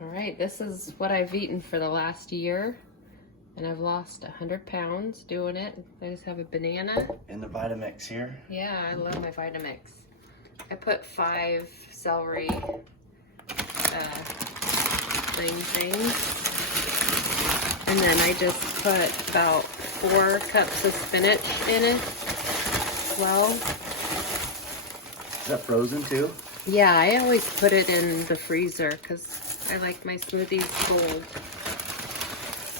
All right, this is what I've eaten for the last year, and I've lost 100 pounds doing it. I just have a banana. And the Vitamix here. Yeah, I love my Vitamix. I put 5 celery things. And then I just put about 4 cups of spinach in it as well. Is that frozen too? Yeah, I always put it in the freezer because I like my smoothies cold.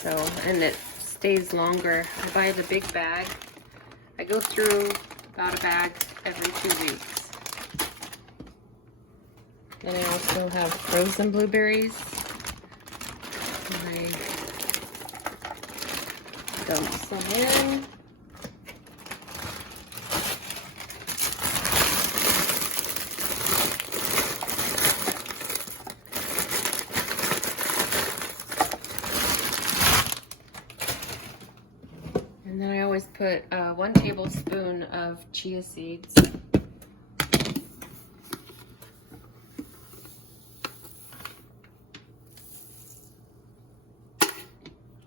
So, and it stays longer. I buy the big bag. I go through about a bag every 2 weeks. And I also have frozen blueberries. And I dump some in. And then I always put 1 tablespoon of chia seeds.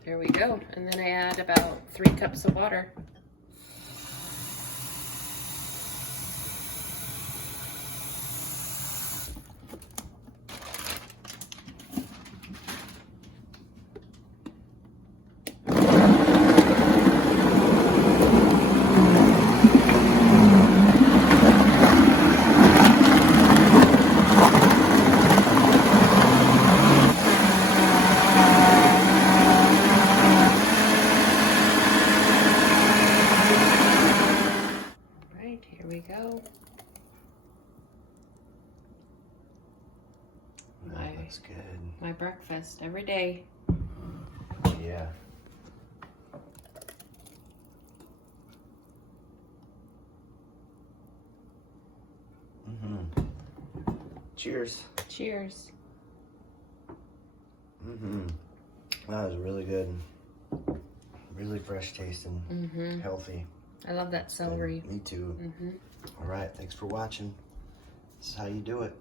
There we go. And then I add about 3 cups of water. Here we go. That looks good. My breakfast every day. Yeah. Cheers. Cheers. That was really good. Really fresh tasting. Healthy. I love that celery. Me too. All right. Thanks for watching. This is how you do it.